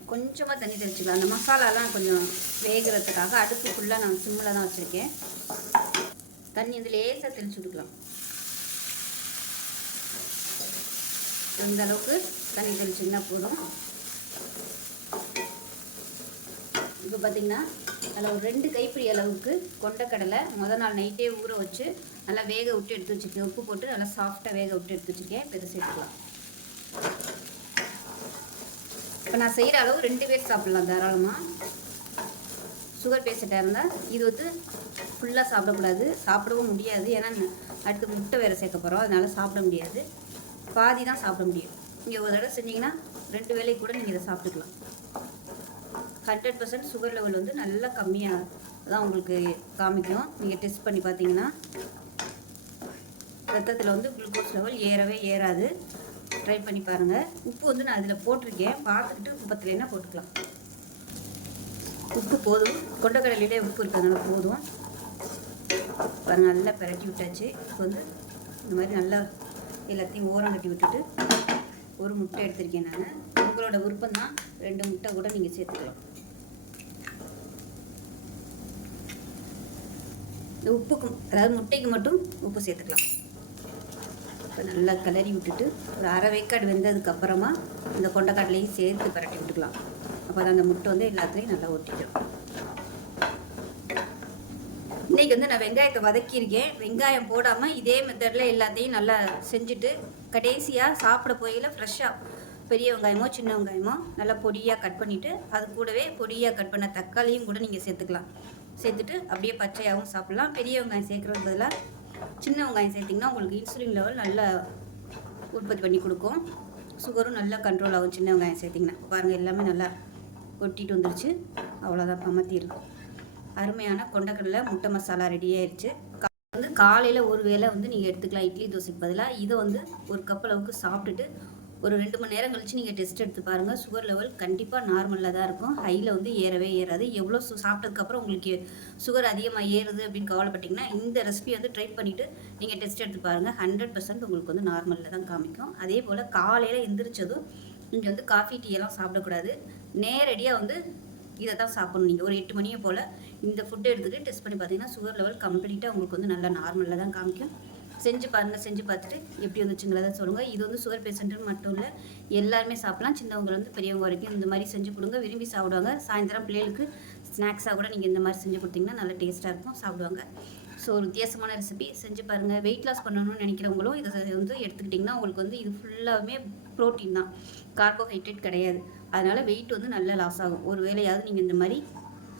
கொஞ்சமாக தண்ணி தெளிச்சுக்கலாம். அந்த மசாலாலாம் கொஞ்சம் வேகிறதுக்காக அடுப்பு ஃபுல்லாக நான் சிம்மில் தான் வச்சுருக்கேன். தண்ணி வந்து லேசாக தெளிச்சு விட்டுக்கலாம். அந்த அளவுக்கு தண்ணி தெளிச்சிங்கன்னா போதும். இப்போ பார்த்தீங்கன்னா அதில் ஒரு ரெண்டு கைப்பிடி அளவுக்கு கொண்டக்கடலை முத நாள் நைட்டே ஊற வச்சு நல்லா வேக விட்டு எடுத்து வச்சுருக்கேன். உப்பு போட்டு நல்லா சாஃப்டாக வேக விட்டு எடுத்து வச்சுருக்கேன். இப்போ இதை சேர்த்துக்கலாம். இப்போ நான் செய்கிற அளவு ரெண்டு பேர் சாப்பிட்லாம் தாராளமாக சுகர் பேஷண்ட்டாக இருந்தால் இது வந்து ஃபுல்லாக சாப்பிடக்கூடாது. சாப்பிடவும் முடியாது. ஏன்னா அடுத்து முட்டை வேறு சேர்க்க போகிறோம் அதனால் சாப்பிட முடியாது. பாதி தான் சாப்பிட முடியும். நீங்கள் ஒரு தடவை செஞ்சீங்கன்னா ரெண்டு வேளைக்கு கூட நீங்கள் இதை சாப்பிட்டுக்கலாம். ஹண்ட்ரட் பர்சன்ட் சுகர் லெவல் வந்து நல்லா கம்மியாக தான் உங்களுக்கு காமிக்கும். நீங்கள் டெஸ்ட் பண்ணி பார்த்தீங்கன்னா ரத்தத்தில் வந்து குளுக்கோஸ் லெவல் ஏறவே ஏறாது. ட்ரை பண்ணி பாருங்கள் உப்பு வந்து நான் அதில் போட்டிருக்கேன். பார்த்துக்கிட்டு உப்பத்துலேன்னா போட்டுக்கலாம்? உப்பு போதும். கொண்டக்கடலையிலே உப்பு இருக்கிறதுனால போதும். பாருங்க நல்லா பிரட்டி விட்டாச்சு. இப்போ வந்து இந்த மாதிரி நல்லா எல்லாத்தையும் ஓரம் கட்டி விட்டுட்டு ஒரு முட்டை எடுத்திருக்கேன் நான். உங்களோட விருப்பம் தான் ரெண்டு முட்டை கூட நீங்கள் சேர்த்துக்கலாம். இந்த உப்புக்கும் அதாவது முட்டைக்கு மட்டும் உப்பு சேர்த்துக்கலாம். இப்போ நல்லா கிளறி விட்டுட்டு ஒரு அரை வேக்காடு வெந்ததுக்கு அப்புறமா இந்த கொண்டைக்காட்டிலையும் சேர்த்து பரட்டி விட்டுக்கலாம். அப்போ அந்த முட்டை வந்து எல்லாத்துலேயும் நல்லா ஒட்டிடும். இன்றைக்கி வந்து நான் வெங்காயத்தை வதக்கியிருக்கேன். வெங்காயம் போடாமல் இதே மெத்தடில் எல்லாத்தையும் நல்லா செஞ்சுட்டு கடைசியாக சாப்பிட போயில ஃப்ரெஷ்ஷாக பெரிய வெங்காயமோ சின்ன வெங்காயமோ நல்லா பொடியாக கட் பண்ணிவிட்டு அது கூடவே பொடியாக கட் பண்ண தக்காளியும் கூட நீங்கள் சேர்த்துக்கலாம். சேர்த்துட்டு அப்படியே பச்சையாகவும் சாப்பிட்லாம். பெரிய வெங்காயம் சேர்க்குறது பதிலாக சின்ன வெங்காயம் சேர்த்திங்கன்னா உங்களுக்கு இன்சுலின் லெவல் நல்லா உற்பத்தி பண்ணி கொடுக்கும். சுகரும் நல்லா கண்ட்ரோல் ஆகும் சின்ன வெங்காயம் சேர்த்திங்கன்னா. பாருங்கள் எல்லாமே நல்லா கொட்டிட்டு வந்துருச்சு. அவ்வளோதான் பமத்திருக்கு அருமையான கொண்டக்கடலை முட்டை மசாலா ரெடி ஆயிடுச்சு வந்து காலையில் ஒரு வேளை வந்து நீங்கள் எடுத்துக்கலாம். இட்லி தோசைக்கு பதிலாக இதை வந்து ஒரு கப் அளவுக்கு சாப்பிட்டுட்டு ஒரு ரெண்டு மணி நேரம் கழிச்சு நீங்கள் டெஸ்ட் எடுத்து பாருங்கள் சுகர் லெவல் கண்டிப்பாக நார்மலாக தான் இருக்கும். ஹையில் வந்து ஏறவே ஏறாது. எவ்வளோ சு சாப்பிட்டதுக்கப்புறம் உங்களுக்கு சுகர் அதிகமாக ஏறுது அப்படின்னு கவலைப்பட்டிங்கன்னா இந்த ரெசிபி வந்து ட்ரை பண்ணிவிட்டு நீங்கள் டெஸ்ட் எடுத்து பாருங்கள் ஹண்ட்ரட் பர்சன்ட் உங்களுக்கு வந்து நார்மலில் தான் காமிக்கும். அதே போல் காலையில் எந்திரிச்சதும் நீங்கள் வந்து காஃபி டீயெல்லாம் சாப்பிடக்கூடாது. நேரடியாக வந்து இதை தான் சாப்பிடணும் நீங்கள் ஒரு எட்டு மணியை போல் இந்த ஃபுட்டை எடுத்துகிட்டு டெஸ்ட் பண்ணி பார்த்தீங்கன்னா சுகர் லெவல் கம்ப்ளீட்டாக உங்களுக்கு வந்து நல்லா நார்மலில் தான் காமிக்கும். செஞ்சு பாருங்கள் செஞ்சு பார்த்துட்டு எப்படி வந்துச்சுங்கிறத சொல்லுங்கள் இது வந்து சுகர் பேஷண்ட்டுன்னு மட்டும் இல்லை எல்லாருமே சாப்பிடலாம். சின்னவங்கலேருந்து பெரியவங்க வரைக்கும் இந்த மாதிரி செஞ்சு கொடுங்க. விரும்பி சாப்பிடுவாங்க. சாயந்தரம் பிள்ளைகளுக்கு ஸ்நாக்ஸாக கூட நீங்கள் இந்த மாதிரி செஞ்சு கொடுத்தீங்கன்னா நல்லா டேஸ்ட்டாக இருக்கும் சாப்பிடுவாங்க. ஸோ ஒரு வித்தியாசமான ரெசிபி செஞ்சு பாருங்கள் வெயிட் லாஸ் பண்ணணும்னு நினைக்கிறவங்களும் இதை வந்து எடுத்துக்கிட்டிங்கன்னா உங்களுக்கு வந்து இது ஃபுல்லாகவே ப்ரோட்டீன் தான். கார்போஹைட்ரேட் கிடையாது. அதனால் வெயிட் வந்து நல்லா லாஸ் ஆகும். ஒரு வேலையாவது நீங்கள் இந்த மாதிரி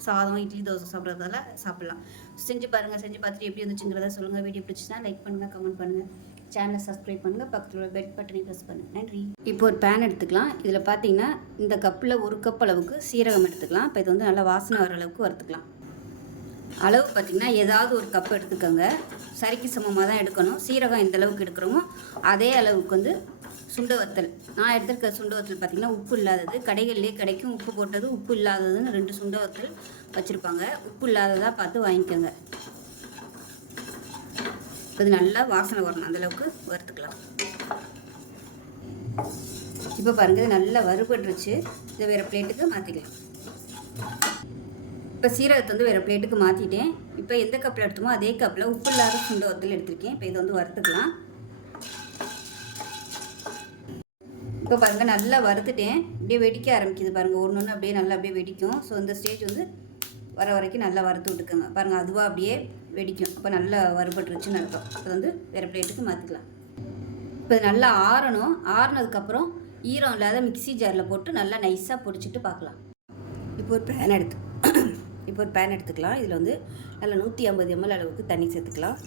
சாதம் இட்லி தோசை சாப்பிட்றதால சாப்பிட்லாம். செஞ்சு பாருங்கள் செஞ்சு பார்த்துட்டு எப்படி வந்துச்சுங்கிறத சொல்லுங்கள் வீடியோ பிடிச்சிச்சுன்னா லைக் பண்ணுங்கள் கமெண்ட் பண்ணுங்கள் சேனலை சப்ஸ்கிரைப் பண்ணுங்கள் பக்கத்தில் உள்ள பெல் பட்டனை ப்ரெஸ் பண்ணுங்கள் நன்றி. இப்போ ஒரு பேன் எடுத்துக்கலாம். இதில் பார்த்தீங்கன்னா இந்த கப்பில் ஒரு கப் அளவுக்கு சீரகம் எடுத்துக்கலாம். இப்போ இது வந்து நல்லா வாசனை வர அளவுக்கு வறுத்துக்கலாம். அளவு பார்த்திங்கன்னா ஏதாவது ஒரு கப் எடுத்துக்கோங்க. சரிக்கு சமமாக தான் எடுக்கணும். சீரகம் எந்த அளவுக்கு எடுக்கிறோமோ அதே அளவுக்கு வந்து சுண்ட வத்தல். நான் எடுத்திருக்க சுண்ட வத்தல் பார்த்திங்கன்னா உப்பு இல்லாதது. கடைகள்லேயே கிடைக்கும் உப்பு போட்டது உப்பு இல்லாததுன்னு ரெண்டு சுண்ட வத்தல். வச்சுருப்பாங்க. உப்பு இல்லாததாக பார்த்து வாங்கிக்கோங்க. இது நல்லா வாசனை வரணும். அந்தளவுக்கு வறுத்துக்கலாம். இப்போ பாருங்கள் இது நல்லா வறுபட்டுருச்சு. இதை வேறு பிளேட்டுக்கு மாற்றிக்கலாம் இப்போ சீரகத்தை வந்து வேறு பிளேட்டுக்கு மாற்றிட்டேன் இப்போ எந்த கப்பில் எடுத்தோமோ அதே கப்பில் உப்பு இல்லாத சுண்ட வத்தல் எடுத்திருக்கேன். இப்போ இதை வந்து வறுத்துக்கலாம். இப்போ பாருங்கள் நல்லா வறுத்துட்டேன். அப்படியே வெடிக்க ஆரம்பிக்குது பாருங்கள் ஒன்று ஒன்று அப்படியே நல்லா அப்படியே வெடிக்கும். ஸோ இந்த ஸ்டேஜ் வந்து வர வரைக்கும் நல்லா வறுத்து விட்டுக்கோங்க. பாருங்கள் அதுவாக அப்படியே வெடிக்கும். அப்போ நல்லா வறுபட்டுருச்சுன்னு அர்த்தம் அப்போ வந்து வேறு பிளேட்டுக்கு மாற்றிக்கலாம் இப்போ நல்லா ஆறணும். ஆறுனதுக்கப்புறம் ஈரம் இல்லாத மிக்ஸி ஜாரில் போட்டு நல்லா நைஸாக பொடிச்சிட்டு பார்க்கலாம் இப்போ ஒரு பேன் எடுத்து இப்போ ஒரு பேன் எடுத்துக்கலாம். இதில் வந்து நல்லா நூற்றி ஐம்பது எம்எல் அளவுக்கு தண்ணி சேர்த்துக்கலாம்.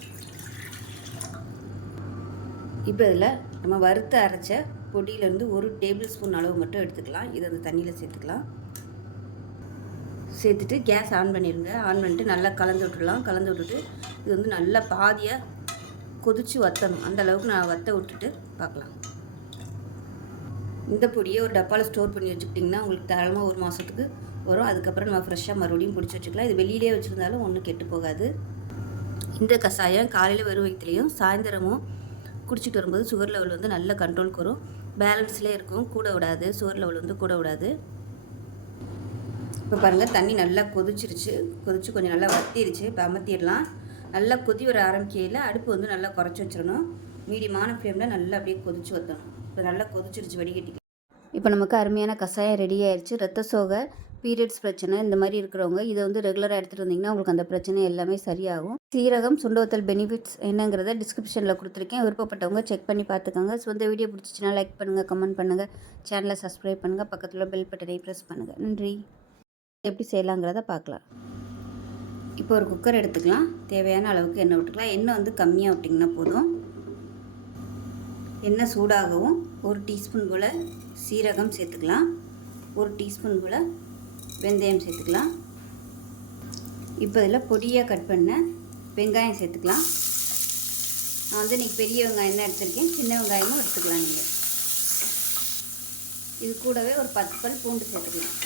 இப்போ இதில் நம்ம வறுத்து அரைச்ச பொடியிலேருந்து ஒரு டேபிள் ஸ்பூன் அளவு மட்டும் எடுத்துக்கலாம். இதை அந்த தண்ணியில் சேர்த்துக்கலாம். சேர்த்துட்டு கேஸ் ஆன் பண்ணிடுங்க. ஆன் பண்ணிட்டு நல்லா கலந்து விட்டுடலாம். கலந்து விட்டுட்டு இது வந்து நல்லா பாதியாக கொதிச்சு வற்றணும் அந்த அளவுக்கு நான் வற்ற விட்டுட்டு பார்க்கலாம். இந்த பொடியை ஒரு டப்பாவில் ஸ்டோர் பண்ணி வச்சுக்கிட்டிங்கன்னா உங்களுக்கு தாராளமாக ஒரு மாதத்துக்கு வரும். அதுக்கப்புறம் நம்ம ஃப்ரெஷ்ஷாக மறுபடியும் பிடிச்சி வச்சுக்கலாம். இது வெளியிலே வச்சுருந்தாலும் ஒன்றும் கெட்டு போகாது. இந்த கஷாயம் காலையில் வெறும் வயிற்றுலையும் சாயந்தரமும் குடிச்சிட்டு வரும்போது சுகர் லெவல் வந்து நல்ல கண்ட்ரோலுக்கு வரும். பேலன்ஸ்லேயே இருக்கும். கூட விடாது. சுகர் லெவல் வந்து கூட விடாது. இப்போ பாருங்கள் தண்ணி நல்லா கொதிச்சிருச்சு. கொதிச்சு கொஞ்சம் நல்லா வத்திருச்சு. இப்போ அமர்த்திடலாம். நல்லா கொதி வர ஆரம்பிக்கையில் அடுப்பு வந்து நல்லா குறைச்சி வச்சிடணும். மீடியமான ஃப்ளேமில் நல்லா அப்படியே கொதிச்சு வற்றணும் இப்போ நல்லா கொதிச்சிருச்சு வடிகட்டி இப்போ நமக்கு அருமையான கஷாயம் ரெடி ஆயிடுச்சு ரத்த சோகை பீரியட்ஸ் பிரச்சனை இந்த மாதிரி இருக்கிறவங்க இதை வந்து ரெகுலராக எடுத்துகிட்டு வந்தீங்கன்னா உங்களுக்கு அந்த பிரச்சனை எல்லாமே சரியாகும். சீரகம் சுண்டவத்தல் பெனிஃபிட்ஸ் என்னங்கிறத டிஸ்கிரிப்ஷனில் கொடுத்துருக்கேன். விருப்பப்பட்டவங்க செக் பண்ணி பார்த்துக்கோங்க. ஸோ இந்த வீடியோ பிடிச்சிச்சின்னா லைக் பண்ணுங்கள் கமெண்ட் பண்ணுங்கள் சேனலை சப்ஸ்கிரைப் பண்ணுங்கள் பக்கத்தில் பெல் பட்டனை ப்ரெஸ் பண்ணுங்கள் நன்றி. எப்படி செய்யலாங்கிறத பார்க்கலாம். இப்போ ஒரு குக்கர் எடுத்துக்கலாம். தேவையான அளவுக்கு எண்ணெய் விட்டுக்கலாம். எண்ணெய் வந்து கம்மியாக விட்டிங்கன்னா போதும். எண்ணெய் சூடாகவும் ஒரு டீஸ்பூன் போல் சீரகம் சேர்த்துக்கலாம். ஒரு டீஸ்பூன் போல் வெந்தயம் சேர்த்துக்கலாம். இப்போ இதில் பொடியாக கட் பண்ண வெங்காயம் சேர்த்துக்கலாம். நான் வந்து இன்றைக்கி பெரிய வெங்காயம் தான் எடுத்திருக்கேன். சின்ன வெங்காயமும் எடுத்துக்கலாம் நீங்கள் இது கூடவே ஒரு பத்து பல் பூண்டு சேர்த்துக்கலாம்.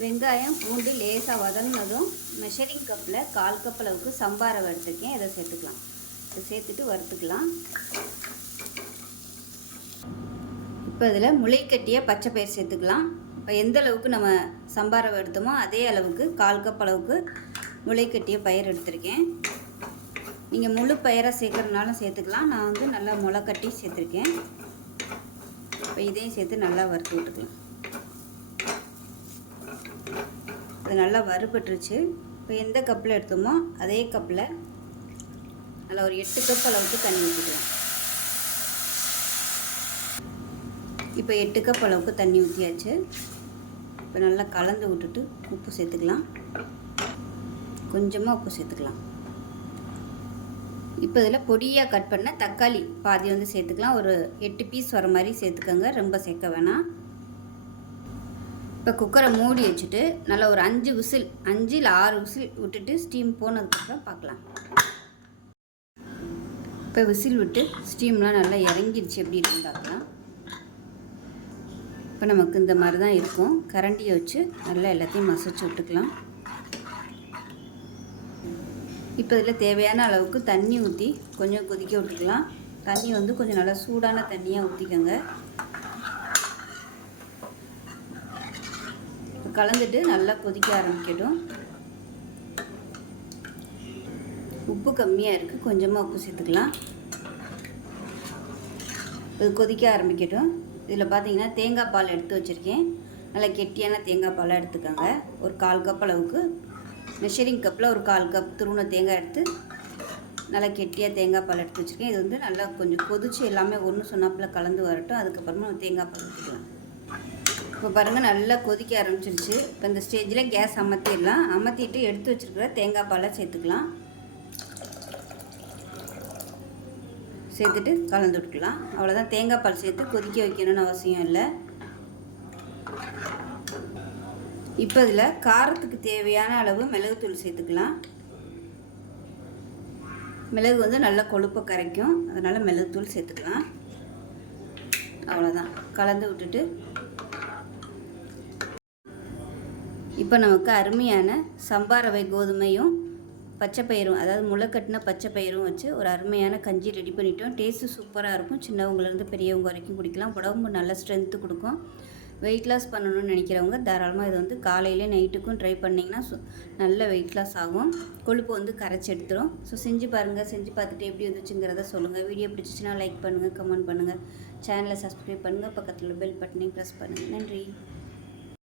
வெங்காயம் பூண்டு லேசாக வதங்கினதும் மெஷரிங் கப்பில் கால் கப் அளவுக்கு சம்பாரை வறுத்துருக்கேன். இதை சேர்த்துக்கலாம். இதை சேர்த்துட்டு வறுத்துக்கலாம். இப்போ இதில் முளைக்கட்டிய பச்சை பயிர் சேர்த்துக்கலாம். இப்போ எந்த அளவுக்கு நம்ம சம்பாரம் எடுத்தோமோ அதே அளவுக்கு கால் கப் அளவுக்கு முளைக்கட்டிய பயிர் எடுத்திருக்கேன். நீங்கள் முழு பயிராக சேர்க்குறதுனாலும் சேர்த்துக்கலாம். நான் வந்து நல்லா முளைக்கட்டி சேர்த்துருக்கேன். இப்போ இதையும் சேர்த்து நல்லா வறுத்து விட்டுக்கலாம். அது நல்லா வறுபட்டுருச்சு. இப்போ எந்த கப்பில் எடுத்தோமோ அதே கப்பில் நல்லா ஒரு எட்டு கப் அளவுக்கு தண்ணி ஊற்றிக்கலாம் இப்போ எட்டு கப் அளவுக்கு தண்ணி ஊற்றியாச்சு இப்போ நல்லா கலந்து விட்டுட்டு உப்பு சேர்த்துக்கலாம். கொஞ்சமாக உப்பு சேர்த்துக்கலாம். இப்போ இதில் பொடியாக கட் பண்ண தக்காளி பாதி வந்து சேர்த்துக்கலாம். ஒரு எட்டு பீஸ் வர மாதிரி சேர்த்துக்கோங்க. ரொம்ப சேர்க்க வேணாம். இப்போ குக்கரை மூடி வச்சுட்டு நல்லா ஒரு அஞ்சு விசில் அஞ்சு இல்லை ஆறு விசில் விட்டுட்டு ஸ்டீம் போனதுக்கப்புறம் பார்க்கலாம். இப்போ விசில் விட்டு ஸ்டீம்லாம் நல்லா இறங்கிடுச்சு எப்படி இருக்குன்னு பார்க்கலாம். இப்போ நமக்கு இந்த மாதிரி தான் இருக்கும். கரண்டியை வச்சு நல்லா எல்லாத்தையும் மசிச்சு விட்டுக்கலாம். இப்போ இதில் தேவையான அளவுக்கு தண்ணி ஊற்றி கொஞ்சம் கொதிக்க விட்டுக்கலாம். தண்ணி வந்து கொஞ்சம் நல்லா சூடான தண்ணியாக ஊற்றிக்கோங்க கலந்துட்டு நல்லா கொதிக்க ஆரம்பிக்கட்டும். உப்பு கம்மியாக இருக்குது கொஞ்சமாக உப்பு சேர்த்துக்கலாம். இது கொதிக்க ஆரம்பிக்கட்டும். இதில் பார்த்தீங்கன்னா தேங்காய் பால் எடுத்து வச்சுருக்கேன். நல்லா கெட்டியான தேங்காய் பாலாக எடுத்துக்கோங்க. ஒரு கால் கப் அளவுக்கு. மெஷரிங் கப்பில் ஒரு கால் கப் துருண தேங்காய் எடுத்து நல்லா கெட்டியாக தேங்காய் பால் எடுத்து வச்சுருக்கேன். இது வந்து நல்லா கொஞ்சம் கொதிச்சு எல்லாமே ஒன்று சொன்னாப்பில் கலந்து வரட்டும். அதுக்கப்புறமா தேங்காய் பால் ஊற்றிக்கலாம் இப்போ பாருங்கள் நல்லா கொதிக்க ஆரம்பிச்சிருச்சு. இப்போ இந்த ஸ்டேஜில் கேஸ் அமர்த்திடலாம். அமர்த்திட்டு எடுத்து வச்சுருக்கிற தேங்காய் பாலை சேர்த்துக்கலாம். சேர்த்துட்டு கலந்து விட்டுக்கலாம். அவ்வளோதான் தேங்காய் பால் சேர்த்து கொதிக்க வைக்கணும்னு அவசியம் இல்லை. இப்போ இதில் காரத்துக்கு தேவையான அளவு மிளகுத்தூள் சேர்த்துக்கலாம். மிளகு வந்து நல்லா கொழுப்பை கரைக்கும். அதனால் மிளகுத்தூள் சேர்த்துக்கலாம். அவ்வளோதான் கலந்து விட்டுட்டு இப்போ நமக்கு அருமையான சம்பாரவை கோதுமையும் பச்சை பயிரும் அதாவது முளைக்கட்டின பச்சை பயிரும் வச்சு ஒரு அருமையான கஞ்சி ரெடி பண்ணிட்டோம். டேஸ்ட்டு சூப்பராக இருக்கும். சின்னவங்கலேருந்து பெரியவங்க வரைக்கும் குடிக்கலாம். உடம்பு நல்ல ஸ்ட்ரென்த்து கொடுக்கும். வெயிட் லாஸ் பண்ணணும்னு நினைக்கிறவங்க தாராளமாக இதை வந்து காலையிலே நைட்டுக்கும் ட்ரை பண்ணிங்கன்னா நல்ல வெயிட் லாஸ் ஆகும். கொழுப்பு வந்து கரைச்சி எடுத்துரும். ஸோ செஞ்சு பாருங்கள் செஞ்சு பார்த்துட்டு எப்படி வந்துச்சுங்கிறத சொல்லுங்கள் வீடியோ பிடிச்சிச்சின்னா லைக் பண்ணுங்கள் கமெண்ட் பண்ணுங்கள் சேனலை சப்ஸ்கிரைப் பண்ணுங்கள் பக்கத்தில் பெல் பட்டனையும் ப்ரெஸ் பண்ணுங்கள் நன்றி.